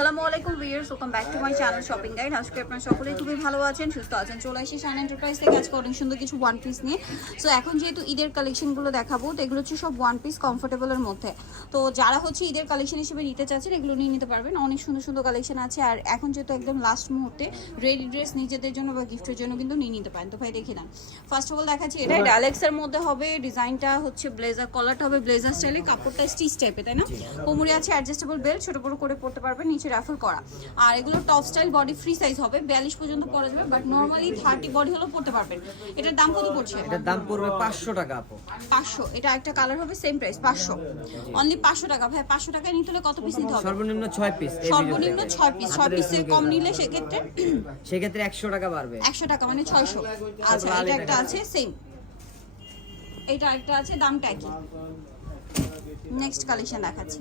আসসালামু আলাইকুম viewers welcome back to my channel shopping guide আজকে আপনারা সকলেই খুবই ভালো আছেন সুস্থ আছেন চলে আসি শান এন্টারপ্রাইজ থেকে আজকে অনেক সুন্দর কিছু ওয়ান পিস নিয়ে। সো এখন যেহেতু ঈদের কালেকশনগুলো দেখাবো তো এগুলো হচ্ছে সব ওয়ান পিস কমফোর্টেবলের মধ্যে। তো যারা হচ্ছে ঈদের কালেকশন হিসেবে নিতে চাচ্ছেন এগুলো নিয়ে নিতে পারবেন। অনেক সুন্দর সুন্দর কালেকশন আছে আর এখন যেহেতু একদম লাস্ট মুহূর্তে রেডি ড্রেস নিজেদের জন্য বা গিফটের জন্য কিন্তু নিয়ে নিতে পারেন। তো ভাই দেখে নেন। ফার্স্ট অফ অল দেখাচ্ছি এটা। ডালেক্সের মধ্যে হবে ডিজাইনটা হচ্ছে ব্লেজার কলারটা হবে ব্লেজার স্টাইলে কাপড়টা স্টিচ টাইপের তাই না? কোমরে আছে অ্যাডজাস্টেবল বেল্ট ছোট বড় করে পড়তে পারবেন নিচে র্যাফেল করা। আর এগুলো top style body free size হবে বিয়াল্লিশ পর্যন্ত পরা যাবে বাট নর্মালি থার্টি বডি হলেও পড়তে পারবেন। এটার দাম কত পড়ছে? এটার দাম পড়বে পাঁচশো টাকা আপু। পাঁচশো এটা একটা কালার হবে সেম প্রাইস পাঁচশো। অনলি পাঁচশো টাকা ভাই পাঁচশো টাকায় নিতে হলে কত পিস নিতে হবে? সর্বনিম্ন ছয় পিস সর্বনিম্ন ছয় পিস ছয় পিসের কম নিলে সেক্ষেত্রে সেক্ষেত্রে একশো টাকা বাড়বে। একশো টাকা মানে ছয়শো। আচ্ছা এটা একটা আছে সেম এটা একটা আছে দামটা একই। নেক্সট কালেকশন দেখাচ্ছি।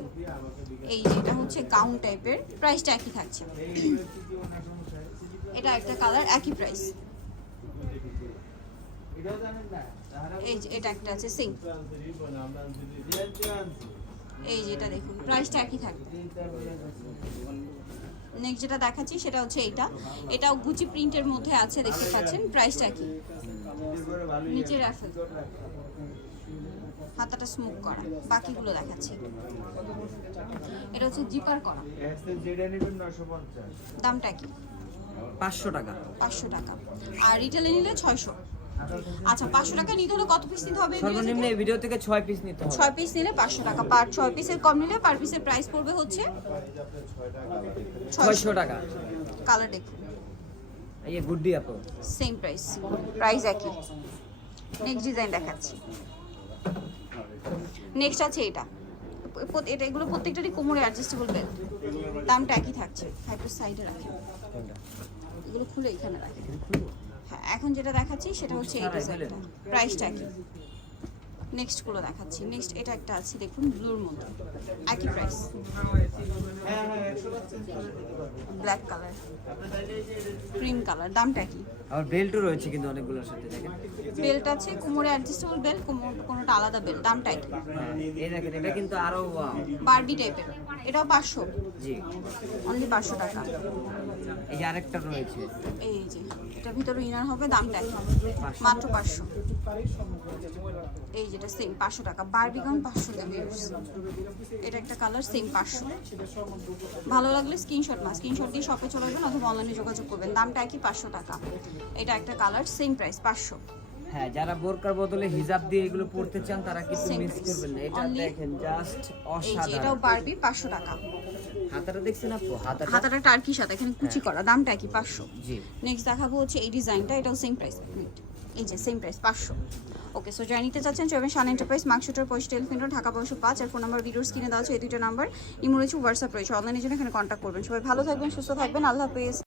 এই যে এটা হচ্ছে গাউন টাইপের প্রাইসটা একই থাকছে। এটা একটা কালার একই প্রাইস এই যে এটা একটা আছে সেম এই যে এটা দেখুন প্রাইসটা একই থাকবে। নেক্সট যেটা দেখাচ্ছি সেটা হচ্ছে এইটা। এটাও গুচি প্রিন্টের মধ্যে আছে, দেখতে পাচ্ছেন প্রাইসটা কি নিচে রাফেল হাতাটা স্মুক করা। বাকিগুলো দেখাচ্ছি এটা হচ্ছে জিপার করা। দামটা কি? পাঁচশো টাকা। পাঁচশো টাকা। আর রিটেলে নিলে ছয়শো। আচ্ছা পাঁচশো টাকা নিতে হলে কত পিস নিতে হবে সর্বনিম্ন এই ভিডিও থেকে ছয় পিস নিতে হবে। ছয় পিস নিলে পাঁচশো টাকা। পার ছয় পিসের কম নিলে পার পিসের প্রাইস পড়বে হচ্ছে ছয়শো। টাকা। কালার দেখুন। এই যে গুড্ডি আপু। সেম প্রাইস প্রাইস একই। নেক্সট ডিজাইন দেখাচ্ছি। নেক্সট আছে এটা। এটা এগুলো প্রত্যেকটারই কোমরে অ্যাডজাস্টেবল বেল্ট দামটা একই থাকছে। একটু সাইডে রাখেন এগুলো খুলে এখানে রাখেন হ্যাঁ এখন যেটা দেখাচ্ছি সেটা হচ্ছে এই ডিজাইনটা প্রাইসটা একই। নেক্সটগুলো দেখাচ্ছি। নেক্সট এটা একটা আছে, দেখুন ব্লুর মধ্যে একই price black colour cream colour দামটা কি আবার বেল্টও রয়েছে কিন্তু অনেকগুলোর সাথে দেখেন। বেল্ট আছে কোমরে অ্যাডজাস্টেবল বেল্ট কোমর কোনোটা আলাদা বেল্ট দামটা কি হ্যাঁ, এই দেখেন এটা কিন্তু আরও বারবি টাইপের এটাও পাঁচশো। জি। অনলি পাঁচশো টাকা। এই যে আরেকটা রয়েছে। এই যে এটার ভিতরে ইনার হবে দামটা মাত্র পাঁচশো। এই যেটা সেম পাঁচশো টাকা। বারবি গাউন পাঁচশো দেবে এটা একটা কালার সেম পাঁচশো। ভালো লাগলে স্ক্রিনশট না স্ক্রিনশট দিয়ে শপে চলে যাবেন অথবা অনলাইনে যোগাযোগ করবেন। দামটা একই পাঁচশো টাকা। এটা একটা কালার সেম প্রাইস পাঁচশো। হ্যাঁ যারা বোরকার বদলে হিজাব দিয়ে এগুলো পড়তে চান তারা কিন্তু মিস করবেন না। এটা দেখেন জাস্ট যে এটাও অসাধারণ। বারবি পাঁচশো টাকা। হাতাটা দেখছেন আপু? হাতাটা হাতাটা টার্কির সাথে এখানে কুচি করা দামটা কি পাঁচশো। জি। নেক্সট দেখাবো হচ্ছে এই ডিজাইনটা এটাও সেম প্রাইস এই যে সেম প্রাইস পাঁচশো। ওকে সো যারা নিতে চাচ্ছেন চলবেন শান এন্টারপ্রাইজ মার্কশুটার পয়সা টেলিফোন ঢাকা বারোশো পাঁচ আর ফোন নাম্বার ভিডিওস কিনে দেওয়া আছে এই দুটো নাম্বার ইমো রয়েছে হোয়াটসঅ্যাপ রয়েছে অনলাইনের জন্য এখানে কন্ট্যাক্ট করবেন। সবাই ভালো থাকবেন সুস্থ থাকবেন আল্লাহ হাফেজ।